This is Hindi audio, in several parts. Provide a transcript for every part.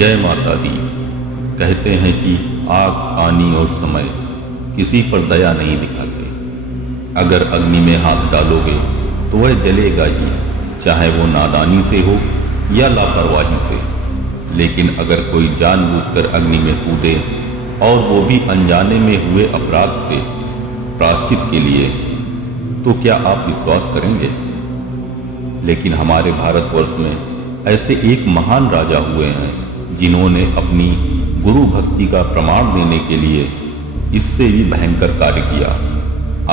जय माता दी। कहते हैं कि आग, पानी और समय किसी पर दया नहीं दिखाते। अगर अग्नि में हाथ डालोगे तो वह जलेगा ही, चाहे वो नादानी से हो या लापरवाही से। लेकिन अगर कोई जानबूझकर अग्नि में कूदे और वो भी अनजाने में हुए अपराध से प्रायश्चित के लिए, तो क्या आप विश्वास करेंगे? लेकिन हमारे भारतवर्ष में ऐसे एक महान राजा हुए हैं जिन्होंने अपनी गुरु भक्ति का प्रमाण देने के लिए इससे भी भयंकर कार्य किया।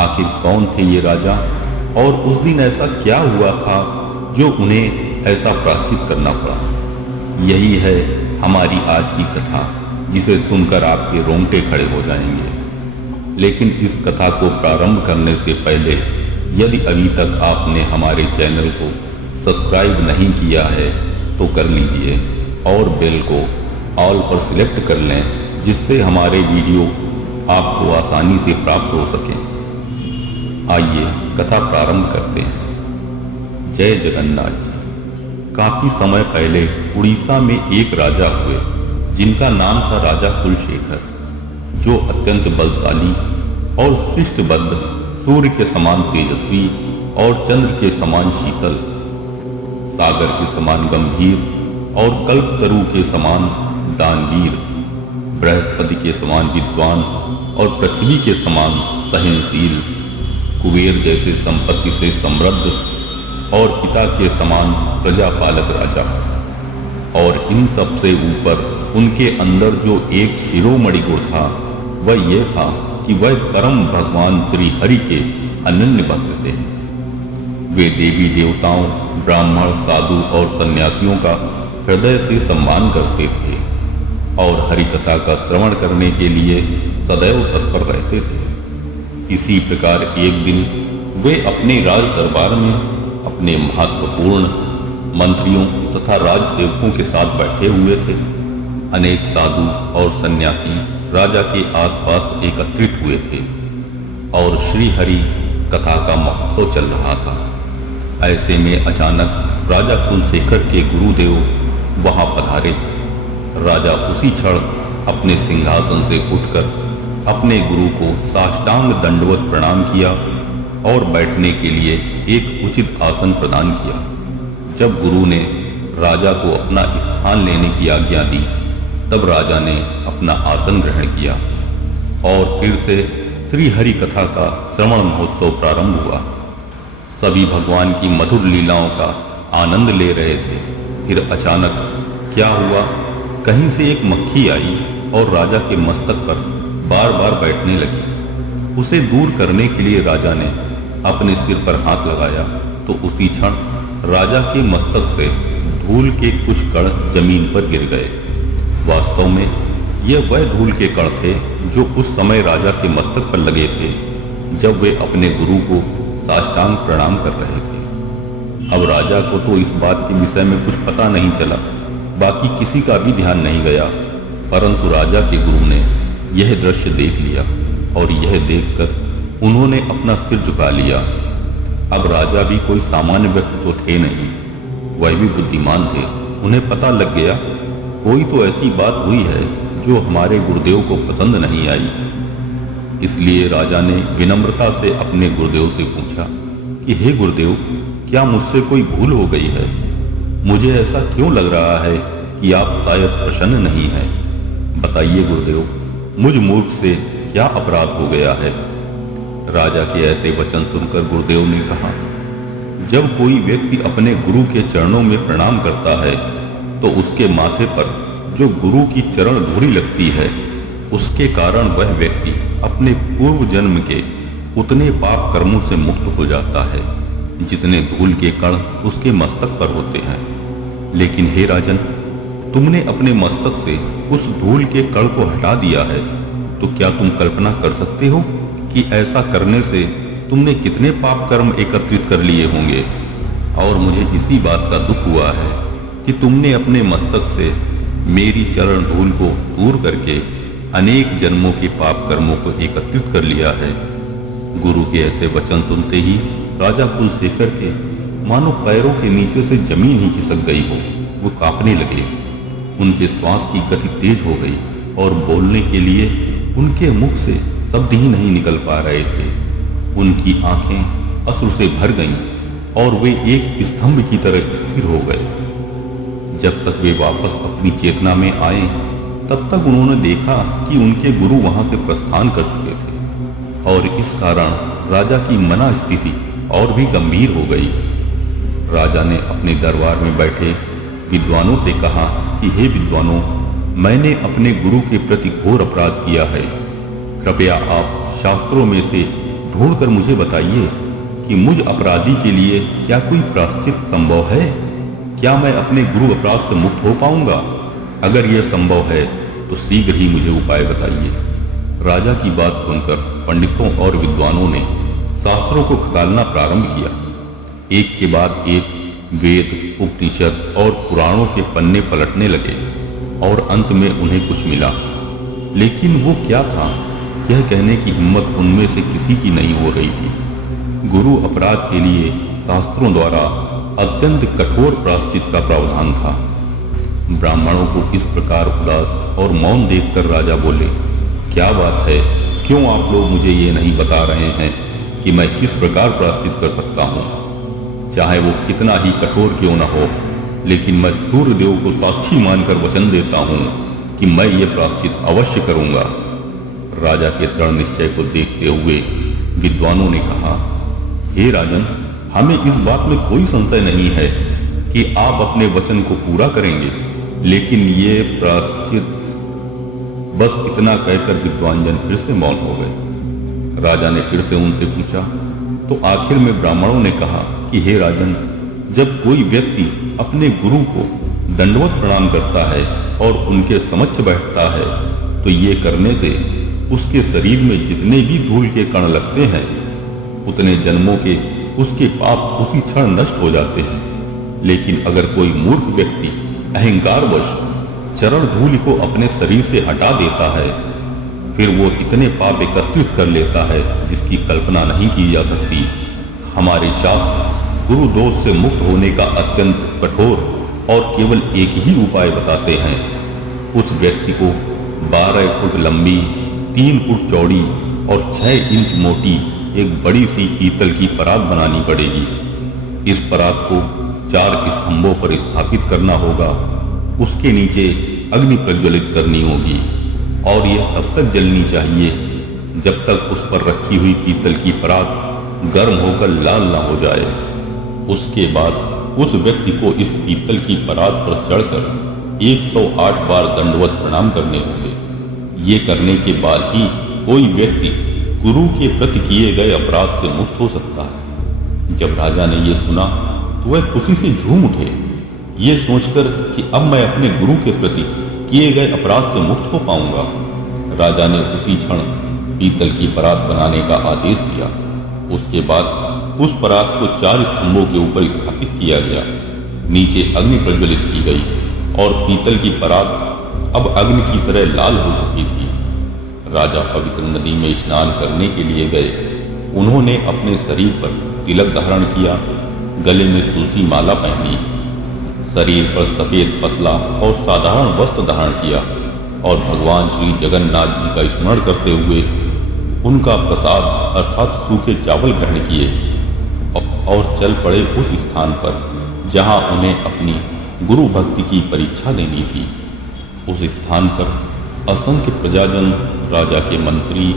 आखिर कौन थे ये राजा और उस दिन ऐसा क्या हुआ था जो उन्हें ऐसा प्रायश्चित करना पड़ा? यही है हमारी आज की कथा, जिसे सुनकर आपके रोंगटे खड़े हो जाएंगे। लेकिन इस कथा को प्रारंभ करने से पहले यदि अभी तक आपने हमारे चैनल को सब्सक्राइब नहीं किया है तो कर लीजिए और बेल को ऑल पर सिलेक्ट कर लें, जिससे हमारे वीडियो आपको आसानी से प्राप्त हो सकें। आइए कथा प्रारंभ करते हैं। जय जगन्नाथ जी। काफी समय पहले उड़ीसा में एक राजा हुए जिनका नाम था राजा कुलशेखर, जो अत्यंत बलशाली और शिष्टबद्ध, सूर्य के समान तेजस्वी और चंद्र के समान शीतल, सागर के समान गंभीर और कल्पतरु के समान दानवीर, बृहस्पति के समान विद्वान और पृथ्वी के समान सहनशील, कुबेर जैसे संपत्ति से समृद्ध और पिता के समान प्रजापालक राजा। और इन सब से ऊपर उनके अंदर जो एक शिरोमणि गुण था वह यह था कि वह परम भगवान श्री हरि के अनन्य भक्त थे। वे देवी देवताओं, ब्राह्मण, साधु और सन्यासियों का हृदय से सम्मान करते थे और हरि कथा का श्रवण करने के लिए सदैव तत्पर रहते थे। इसी प्रकार एक दिन वे अपने राज दरबार में अपने महत्वपूर्ण मंत्रियों तथा राजसेवकों के साथ बैठे हुए थे। अनेक साधु और सन्यासी राजा के आसपास एकत्रित हुए थे और श्री हरि कथा का महोत्सव चल रहा था। ऐसे में अचानक राजा कुलशेखर के गुरुदेव वहां पधारे। राजा उसी क्षण अपने सिंहासन से उठकर अपने गुरु को साष्टांग दंडवत प्रणाम किया और बैठने के लिए एक उचित आसन प्रदान किया। जब गुरु ने राजा को अपना स्थान लेने की आज्ञा दी, तब राजा ने अपना आसन ग्रहण किया और फिर से श्री हरि कथा का श्रवण महोत्सव प्रारंभ हुआ। सभी भगवान की मधुर लीलाओं का आनंद ले रहे थे। फिर अचानक क्या हुआ, कहीं से एक मक्खी आई और राजा के मस्तक पर बार बार बैठने लगी। उसे दूर करने के लिए राजा ने अपने सिर पर हाथ लगाया तो उसी क्षण राजा के मस्तक से धूल के कुछ कण जमीन पर गिर गए। वास्तव में यह वह धूल के कण थे जो उस समय राजा के मस्तक पर लगे थे जब वे अपने गुरु को साष्टांग प्रणाम कर रहे थे। अब राजा को तो इस बात के विषय में कुछ पता नहीं चला, बाकी किसी का भी ध्यान नहीं गया, परंतु राजा के गुरु ने यह दृश्य देख लिया और यह देखकर उन्होंने अपना सिर झुका लिया। अब राजा भी कोई सामान्य व्यक्ति तो थे नहीं, वह भी बुद्धिमान थे। उन्हें पता लग गया कोई तो ऐसी बात हुई है जो हमारे गुरुदेव को पसंद नहीं आई। इसलिए राजा ने विनम्रता से अपने गुरुदेव से पूछा कि हे गुरुदेव, क्या मुझसे कोई भूल हो गई है? मुझे ऐसा क्यों लग रहा है कि आप शायद प्रसन्न नहीं हैं? बताइए गुरुदेव, मुझ मूर्ख से क्या अपराध हो गया है? राजा के ऐसे वचन सुनकर गुरुदेव ने कहा, जब कोई व्यक्ति अपने गुरु के चरणों में प्रणाम करता है तो उसके माथे पर जो गुरु की चरण धूली लगती है, उसके कारण वह व्यक्ति अपने पूर्व जन्म के उतने पाप कर्मों से मुक्त हो जाता है जितने धूल के कण उसके मस्तक पर होते हैं। लेकिन हे राजन, तुमने अपने मस्तक से उस धूल के कण को हटा दिया है, तो क्या तुम कल्पना कर सकते हो कि ऐसा करने से तुमने कितने पाप कर्म एकत्रित कर लिए होंगे? और मुझे इसी बात का दुख हुआ है कि तुमने अपने मस्तक से मेरी चरण धूल को दूर करके अनेक जन्मों के पाप कर्मों को एकत्रित कर लिया है। गुरु के ऐसे वचन सुनते ही राजा कुलशेखर के मानो पैरों के नीचे से जमीन ही खिसक गई हो। वो कांपने लगे। उनके श्वास की गति तेज हो गई और बोलने के लिए उनके मुख से शब्द ही नहीं निकल पा रहे थे। उनकी आंखें अश्रु से भर गईं और वे एक स्तंभ की तरह स्थिर हो गए। जब तक वे वापस अपनी चेतना में आए तब तक उन्होंने देखा कि उनके गुरु वहां से प्रस्थान कर चुके थे और इस कारण राजा की मना स्थिति और भी गंभीर हो गई। राजा ने अपने दरबार में बैठे विद्वानों से कहा कि हे विद्वानों, मैंने अपने गुरु के प्रति घोर अपराध किया है। कृपया आप शास्त्रों में से ढूंढकर मुझे बताइए कि मुझ अपराधी के लिए क्या कोई प्रायश्चित संभव है। क्या मैं अपने गुरु अपराध से मुक्त हो पाऊंगा? अगर यह संभव है तो शीघ्र ही मुझे उपाय बताइए। राजा की बात सुनकर पंडितों और विद्वानों ने शास्त्रों को खंगालना प्रारंभ किया। एक के बाद एक वेद, उपनिषद और पुराणों के पन्ने पलटने लगे और अंत में उन्हें कुछ मिला, लेकिन वो क्या था यह कहने की हिम्मत उनमें से किसी की नहीं हो रही थी। गुरु अपराध के लिए शास्त्रों द्वारा अत्यंत कठोर प्रायश्चित का प्रावधान था। ब्राह्मणों को इस प्रकार उदास और मौन देखकर राजा बोले, क्या बात है, क्यों आप लोग मुझे ये नहीं बता रहे हैं कि मैं किस प्रकार प्रायश्चित कर सकता हूँ? चाहे वो कितना ही कठोर क्यों न हो, लेकिन मैं सूर्य देव को साक्षी मानकर वचन देता हूँ कि मैं ये प्रायश्चित अवश्य करूँगा। राजा के दृढ़ निश्चय को देखते हुए विद्वानों ने कहा, हे राजन, हमें इस बात में कोई संशय नहीं है कि आप अपने वचन को पूरा करेंगे, लेकिन ये प्रायश्चित। बस इतना कहकर विद्वान जन फिर से मौन हो गए। राजा ने फिर से उनसे पूछा तो आखिर में ब्राह्मणों ने कहा कि हे राजन, जब कोई व्यक्ति अपने गुरु को दंडवत प्रणाम करता है और उनके समक्ष बैठता है तो ये करने से उसके शरीर में जितने भी धूल के कण लगते हैं उतने जन्मों के उसके पाप उसी क्षण नष्ट हो जाते हैं। लेकिन अगर कोई मूर्ख व्यक्ति अहंकारवश चरण धूल को अपने शरीर से हटा देता है, फिर वो इतने पाप एकत्रित कर लेता है जिसकी कल्पना नहीं की जा सकती। हमारे शास्त्र गुरु दोष से मुक्त होने का अत्यंत कठोर और केवल एक ही उपाय बताते हैं। उस व्यक्ति को 12 फुट लंबी, 3 फुट चौड़ी और 6 इंच मोटी एक बड़ी सी पीतल की परात बनानी पड़ेगी। इस परात को 4 स्तंभों पर स्थापित करना होगा। उसके नीचे अग्नि प्रज्वलित करनी होगी और यह तब तक जलनी चाहिए जब तक उस पर रखी हुई पीतल की परात गर्म होकर लाल न हो जाए। उसके बाद उस व्यक्ति को इस पीतल की परात पर चढ़कर 108 बार दंडवत प्रणाम करने होंगे। ये करने के बाद ही कोई व्यक्ति गुरु के प्रति किए गए अपराध से मुक्त हो सकता है। जब राजा ने यह सुना तो वह खुशी से झूम उठे, ये सोचकर कि अब मैं अपने गुरु के प्रति किए गए अपराध से मुक्त हो पाऊंगा। राजा ने उसी क्षण पीतल की परात बनाने का आदेश दिया। उसके बाद उस परात को 4 स्तंभों के ऊपर स्थापित किया गया। नीचे अग्नि प्रज्वलित की गई और पीतल की परात अब अग्नि की तरह लाल हो चुकी थी। राजा पवित्र नदी में स्नान करने के लिए गए। उन्होंने अपने शरीर पर तिलक धारण किया, गले में तुलसी माला पहनी, शरीर पर सफेद पतला और साधारण वस्त्र धारण किया और भगवान श्री जगन्नाथ जी का स्मरण करते हुए उनका प्रसाद अर्थात सूखे चावल ग्रहण किए और चल पड़े उस स्थान पर जहां उन्हें अपनी गुरु भक्ति की परीक्षा देनी थी। उस स्थान पर असंख्य प्रजाजन, राजा के मंत्री,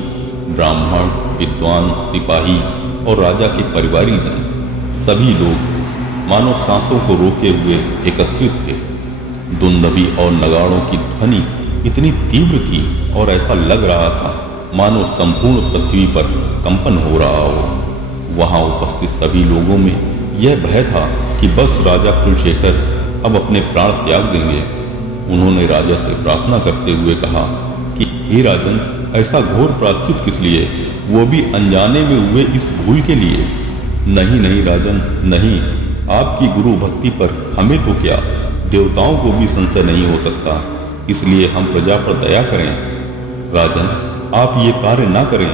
ब्राह्मण, विद्वान, सिपाही और राजा के परिवारीजन, सभी लोग मानो सांसों को रोके हुए एकत्रित थे। दुंदभी और नगाड़ों की ध्वनि इतनी तीव्र थी और ऐसा लग रहा था मानो संपूर्ण पृथ्वी पर कंपन हो रहा हो। वहां उपस्थित सभी लोगों में यह भय था कि बस राजा कुलशेखर अब अपने प्राण त्याग देंगे। उन्होंने राजा से प्रार्थना करते हुए कहा कि हे राजन, ऐसा घोर प्रायश्चित किस लिए, वो भी अनजाने में हुए इस भूल के लिए? नहीं नहीं राजन, नहीं, आपकी गुरु भक्ति पर हमें तो क्या, देवताओं को भी संशय नहीं हो सकता, इसलिए हम प्रजा पर दया करें। राजन, आप ये कार्य ना करें।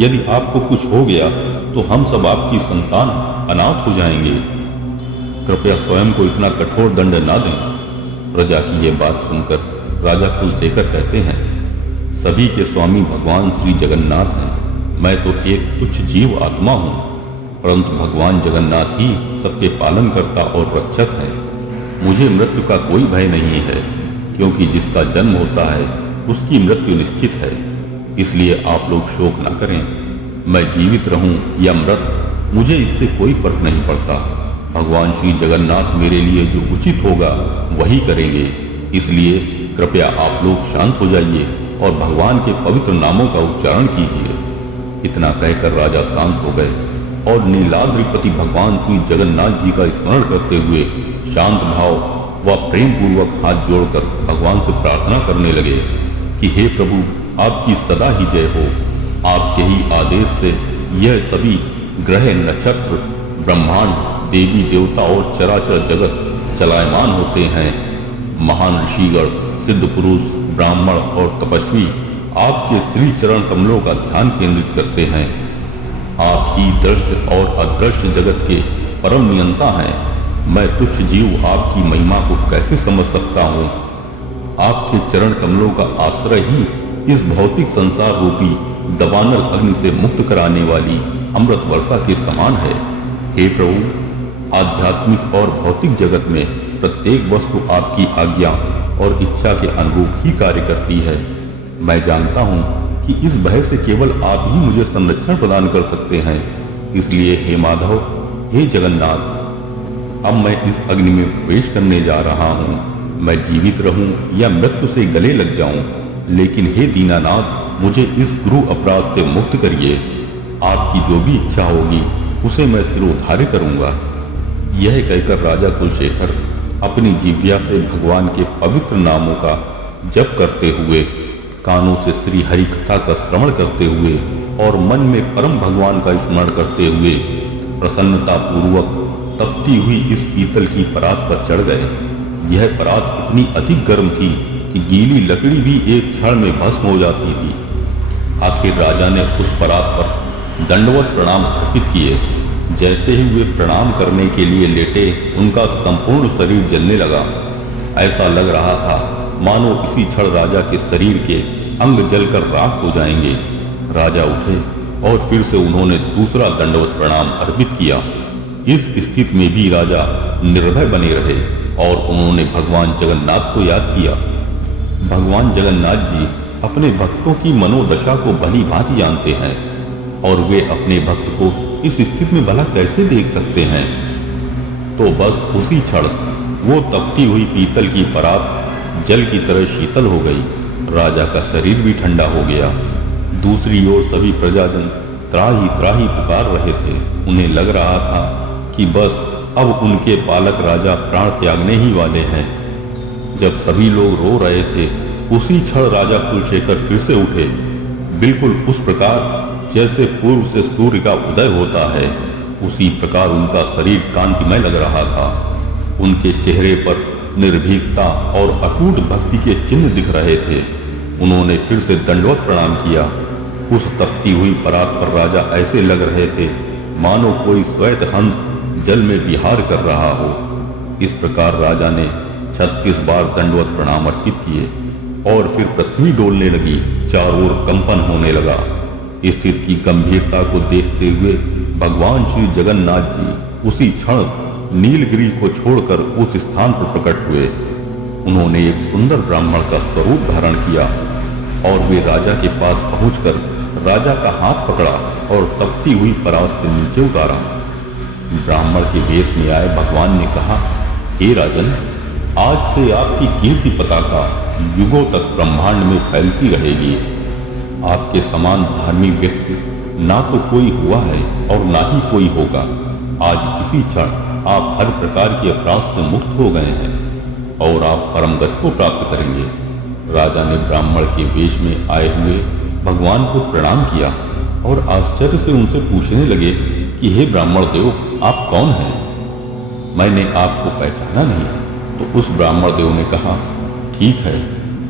यदि आपको कुछ हो गया तो हम सब आपकी संतान अनाथ हो जाएंगे। कृपया स्वयं को इतना कठोर दंड ना दें। प्रजा की यह बात सुनकर राजा कुलशेखर कहते हैं, सभी के स्वामी भगवान श्री जगन्नाथ हैं। मैं तो एक तुच्छ जीव आत्मा हूँ, परंतु भगवान जगन्नाथ ही सबके पालनकर्ता और रक्षक हैं। मुझे मृत्यु का कोई भय नहीं है, क्योंकि जिसका जन्म होता है उसकी मृत्यु निश्चित है। इसलिए आप लोग शोक न करें। मैं जीवित रहूं या मृत, मुझे इससे कोई फर्क नहीं पड़ता। भगवान श्री जगन्नाथ मेरे लिए जो उचित होगा वही करेंगे। इसलिए कृपया आप लोग शांत हो जाइए और भगवान के पवित्र नामों का उच्चारण कीजिए। इतना कहकर राजा शांत हो गए और नीलाद्रिपति भगवान श्री जगन्नाथ जी का स्मरण करते हुए शांत भाव व प्रेम पूर्वक हाथ जोड़कर भगवान से प्रार्थना करने लगे कि हे प्रभु, आपकी सदा ही जय हो। आपके ही आदेश से यह सभी ग्रह, नक्षत्र, ब्रह्मांड, देवी देवता और चराचर जगत चलायमान होते हैं। महान ऋषिगण, सिद्ध पुरुष, ब्राह्मण और तपस्वी आपके श्री चरण कमलों का ध्यान केंद्रित करते हैं। आप ही दृश्य और अदृश्य जगत के परम नियंता हैं। मैं तुच्छ जीव आपकी महिमा को कैसे समझ सकता हूँ। आपके चरण कमलों का आश्रय ही इस भौतिक संसार रूपी दवानल अग्नि से मुक्त कराने वाली अमृत वर्षा के समान है। हे प्रभु, आध्यात्मिक और भौतिक जगत में प्रत्येक वस्तु आपकी आज्ञा और इच्छा के अनुरूप ही कार्य करती है। मैं जानता हूँ कि इस भय से केवल आप ही मुझे संरक्षण प्रदान कर सकते हैं। इसलिए हे माधव, हे जगन्नाथ, अब मैं इस अग्नि में प्रवेश करने जा रहा हूँ। मैं जीवित रहूं या मृत्यु से गले लग जाऊं, लेकिन हे दीनानाथ, मुझे इस गुरु अपराध से मुक्त करिए। आपकी जो भी इच्छा होगी उसे मैं सिरोधार्य करूंगा। यह कहकर राजा कुलशेखर अपनी जिह्वा से भगवान के पवित्र नामों का जप करते हुए, कानों से श्री हरि कथा का श्रवण करते हुए और मन में परम भगवान का स्मरण करते हुए प्रसन्नता पूर्वक तपती हुई इस पीतल की परात पर चढ़ गए। यह परात इतनी अधिक गर्म थी कि गीली लकड़ी भी एक क्षण में भस्म हो जाती थी। आखिर राजा ने उस परात पर दंडवत प्रणाम अर्पित किए। जैसे ही वे प्रणाम करने के लिए लेटे, उनका संपूर्ण शरीर जलने लगा। ऐसा लग रहा था मानो इसी क्षण राजा के शरीर के अंग जलकर राख हो जाएंगे। राजा उठे और फिर से उन्होंने दूसरा दंडवत प्रणाम अर्पित किया। इस स्थिति में भी राजा निर्भय बने रहे और उन्होंने भगवान जगन्नाथ को याद किया। भगवान जगन्नाथ जी अपने भक्तों की मनोदशा को भली भांति जानते हैं और वे अपने भक्त को इस स्थिति में भला कैसे देख सकते हैं। तो बस उसी क्षण वो तपती हुई पीतल की परात जल की तरह शीतल हो गई। राजा का शरीर भी ठंडा हो गया। दूसरी ओर सभी प्रजाजन त्राही त्राही पुकार रहे थे। उन्हें लग रहा था कि बस अब उनके पालक राजा प्राण त्यागने ही वाले हैं। जब सभी लोग रो रहे थे, उसी क्षण राजा कुलशेखर फिर से उठे, बिल्कुल उस प्रकार जैसे पूर्व से सूर्य का उदय होता है। उसी प्रकार उनका शरीर कांतिमय लग रहा था। उनके चेहरे पर निर्भीकता और अटूट भक्ति के चिन्ह दिख रहे थे। उन्होंने फिर से दंडवत प्रणाम किया। उस तपती हुई परात पर राजा ऐसे लग रहे थे मानो कोई श्वेत हंस जल में विहार कर रहा हो। इस प्रकार राजा ने 36 बार दंडवत प्रणाम अर्पित किए और फिर पृथ्वी डोलने लगी, चारों ओर कंपन होने लगा। स्थिति की गंभीरता को देखते हुए भगवान श्री जगन्नाथ जी उसी क्षण नीलगिरी को छोड़कर उस स्थान पर प्रकट हुए। उन्होंने एक सुंदर ब्राह्मण का स्वरूप धारण किया और वे राजा के पास पहुंचकर राजा का हाथ पकड़ा और तपती हुई परात से नीचे उतारा। ब्राह्मण के वेश में आए भगवान ने कहा, हे राजन, आज से आपकी कीर्ति पताका युगों तक ब्रह्मांड में फैलती रहेगी। आपके समान धार्मिक व्यक्ति ना तो कोई हुआ है और ना ही कोई होगा। आज इसी क्षण आप हर प्रकार के अपराध से मुक्त हो गए हैं और आप परम गति को प्राप्त करेंगे। राजा ने ब्राह्मण के वेश में आए हुए भगवान को प्रणाम किया और आश्चर्य से उनसे पूछने लगे कि हे ब्राह्मण देव, आप कौन हैं? मैंने आपको पहचाना नहीं। तो उस ब्राह्मण देव ने कहा, ठीक है,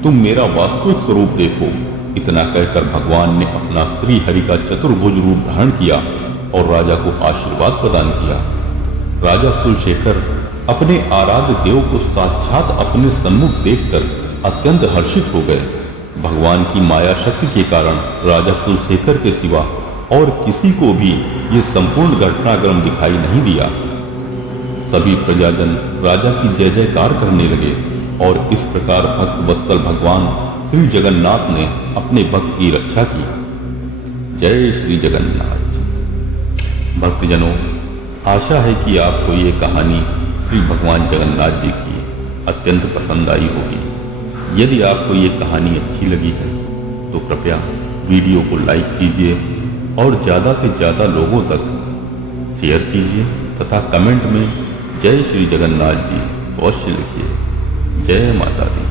तुम मेरा वास्तविक स्वरूप देखो। इतना कहकर भगवान ने अपना श्री हरि का चतुर्भुज रूप धारण किया और राजा को आशीर्वाद प्रदान किया। राजा कुलशेखर अपने आराध्य देव को साक्षात अपने सन्मुख देखकर अत्यंत हर्षित हो गए। भगवान की माया शक्ति के कारण राजा कुलशेखर के सिवा और किसी को भी ये संपूर्ण घटनाक्रम दिखाई नहीं दिया। सभी प्रजाजन राजा की जय जयकार करने लगे और इस प्रकार भक्त वत्सल भगवान श्री जगन्नाथ ने अपने भक्त की रक्षा की। जय श्री जगन्नाथ। भक्तजनों, आशा है कि आपको ये कहानी श्री भगवान जगन्नाथ जी की अत्यंत पसंद आई होगी। यदि आपको ये कहानी अच्छी लगी है तो कृपया वीडियो को लाइक कीजिए और ज़्यादा से ज़्यादा लोगों तक शेयर कीजिए तथा कमेंट में जय श्री जगन्नाथ जी अवश्य लिखिए। जय माता दी।